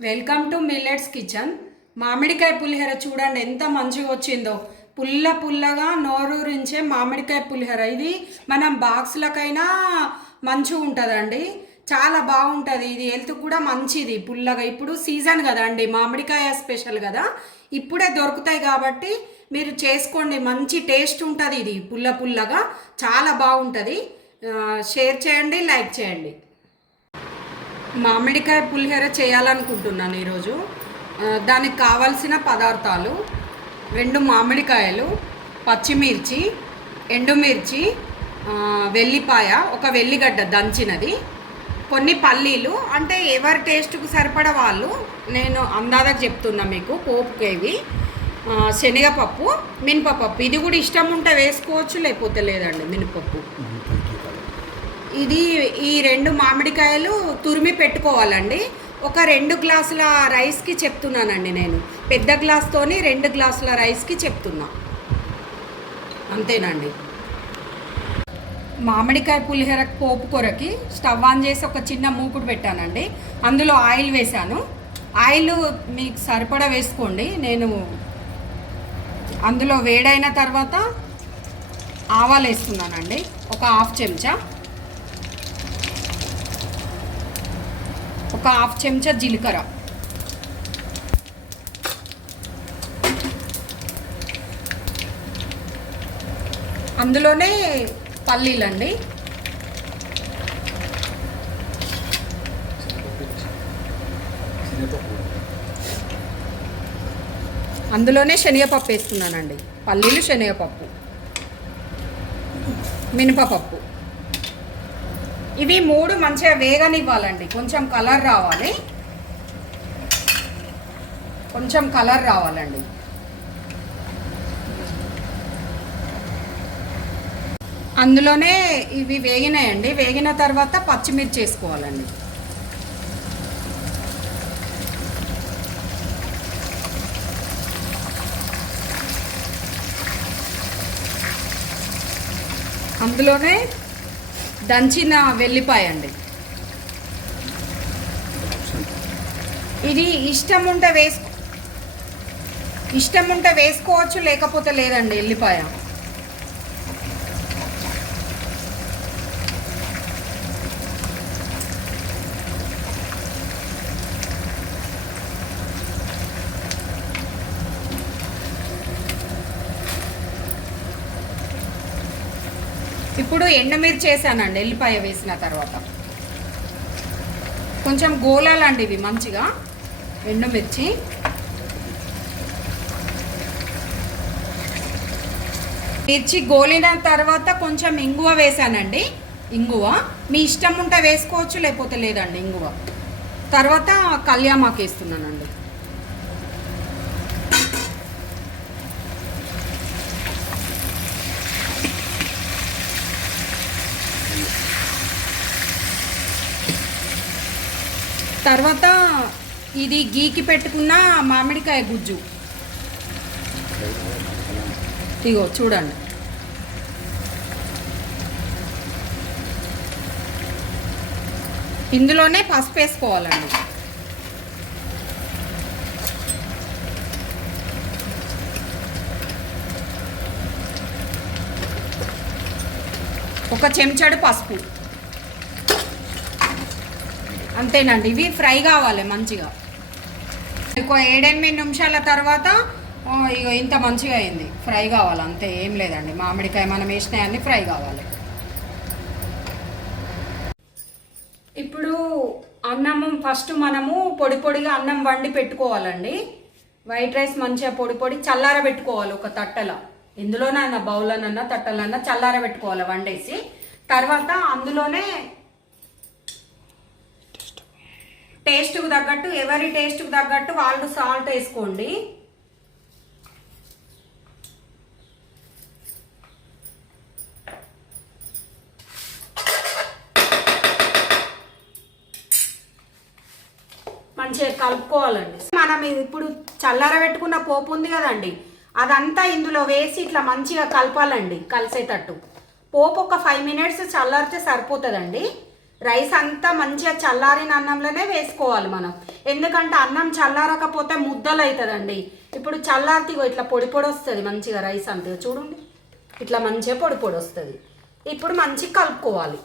Welcome to millets kitchen. మామిడికాయ పులిహోర చూడండి ఎంత మంచిగా వచ్చిందో. పుల్ల పుల్లగా నోరూరించే మామిడికాయ పులిహోర. ఇది మనం బాక్స్లకైనా మంచిగా ఉంటుందండి, చాలా బాగుంటుంది. ఇది హెల్త్కి కూడా మంచిది. పుల్లగా ఇప్పుడు సీజన్ కదా అండి, మామిడికాయ స్పెషల్ కదా, ఇప్పుడే దొరుకుతాయి కాబట్టి మీరు చేసుకోండి. మంచి టేస్ట్ ఉంటుంది. ఇది పుల్ల పుల్లగా చాలా బాగుంటుంది. షేర్ చేయండి, లైక్ చేయండి. మామిడికాయ పులిహోర చేయాలనుకుంటున్నాను ఈరోజు. దానికి కావాల్సిన పదార్థాలు: 2 మామిడికాయలు, పచ్చిమిర్చి, ఎండుమిర్చి, వెల్లిపాయ, ఒక వెల్లిగడ్డ దంచినది, కొన్ని పల్లీలు, అంటే ఎవరి టేస్ట్కు సరిపడ వాళ్ళు, నేను అందాజకు చెప్తున్నా మీకు. పోపుకేవి శనగపప్పు, మినపప్పు, ఇది కూడా ఇష్టం ఉంటే వేసుకోవచ్చు, లేకపోతే లేదండి. మినపప్పు ఇది. ఈ 2 మామిడికాయలు తురిమి పెట్టుకోవాలండి. ఒక 2 గ్లాసుల రైస్కి చెప్తున్నానండి నేను. పెద్ద గ్లాస్తోని 2 గ్లాసుల రైస్కి చెప్తున్నా, అంతేనండి. మామిడికాయ పులిహోర పోపు కొరకి స్టవ్ ఆన్ చేసి ఒక చిన్న మూకుడు పెట్టానండి. అందులో ఆయిల్ వేసాను. ఆయిల్ మీకు సరిపడా వేసుకోండి. నేను అందులో వేడైన తర్వాత ఆవాలు వేస్తున్నానండి, ఒక 1/2 చెంచా. ఒక 1/2 చెంచా జీలకర్ర, అందులోనే పల్లీలండి, అందులోనే శనగపప్పు వేస్తున్నానండి. పల్లీలు, శనగపప్పు, మినపపప్పు, ఇవి 3 మంచిగా వేగనివ్వాలండి. కొంచెం కలర్ రావాలి, కొంచెం కలర్ రావాలండి. అందులోనే ఇవి వేగినాయండి. వేగిన తర్వాత పచ్చిమిర్చి వేసుకోవాలండి. అందులోనే దంచిన వెల్లిపాయ అండి. ఇది ఇష్టం ఉంటే వేసుకోవచ్చు, లేకపోతే లేదండి. ఎల్లిపాయ ఇప్పుడు ఎండుమిర్చి వేసానండి. ఎల్లిపాయ వేసిన తర్వాత కొంచెం గోలాలండి ఇవి మంచిగా. ఎండుమిర్చి, మిర్చి గోలిన తర్వాత కొంచెం ఇంగువ వేసానండి. ఇంగువ మీ ఇష్టం ఉంటే వేసుకోవచ్చు, లేకపోతే లేదండి. ఇంగువ తర్వాత కళ్యామాకు వేస్తున్నానండి. తర్వాత ఇది గీకి పెట్టుకున్న మామిడికాయ గుజ్జు, ఇగో చూడండి. ఇందులోనే పసుపు వేసుకోవాలండి. ఒక చెంచాడు పసుపు, అంతేనండి. ఇవి ఫ్రై కావాలి మంచిగా. ఇంకో 7-8 నిమిషాల తర్వాత ఇక ఇంత మంచిగా అయింది. ఫ్రై కావాలి, అంతే, ఏం లేదండి. మామిడికాయ మనం వేసినవన్నీ ఫ్రై కావాలి. ఇప్పుడు అన్నము ఫస్ట్ మనము పొడి పొడిగా అన్నం వండి పెట్టుకోవాలండి. వైట్ రైస్ మంచిగా పొడి పొడి చల్లార పెట్టుకోవాలి. ఒక తట్టల, ఇందులోనైనా బౌల్లోనన్నా తట్టలన్నా చల్లార పెట్టుకోవాలి వండేసి. తర్వాత అందులోనే టేస్ట్కు తగ్గట్టు, ఎవరి టేస్ట్కు తగ్గట్టు వాళ్ళు సాల్ట్ వేసుకోండి. మంచిగా కలుపుకోవాలండి. మనం ఇప్పుడు చల్లార పెట్టుకున్న పోపు ఉంది కదండి, అదంతా ఇందులో వేసి ఇట్లా మంచిగా కలపాలండి, కలిసేటట్టు. పోపు ఒక 5 మినిట్స్ చల్లారితే సరిపోతుందండి. రైస్ అంతా మంచిగా చల్లారిన అన్నంలోనే వేసుకోవాలి మనం, ఎందుకంటే అన్నం చల్లారకపోతే ముద్దలు అవుతుందండి. ఇప్పుడు చల్లారితే ఇట్లా పొడి పొడి వస్తుంది మంచిగా రైస్ అంతే చూడండి, ఇట్లా మంచిగా పొడి పొడి వస్తుంది. ఇప్పుడు మంచిగా కలుపుకోవాలి.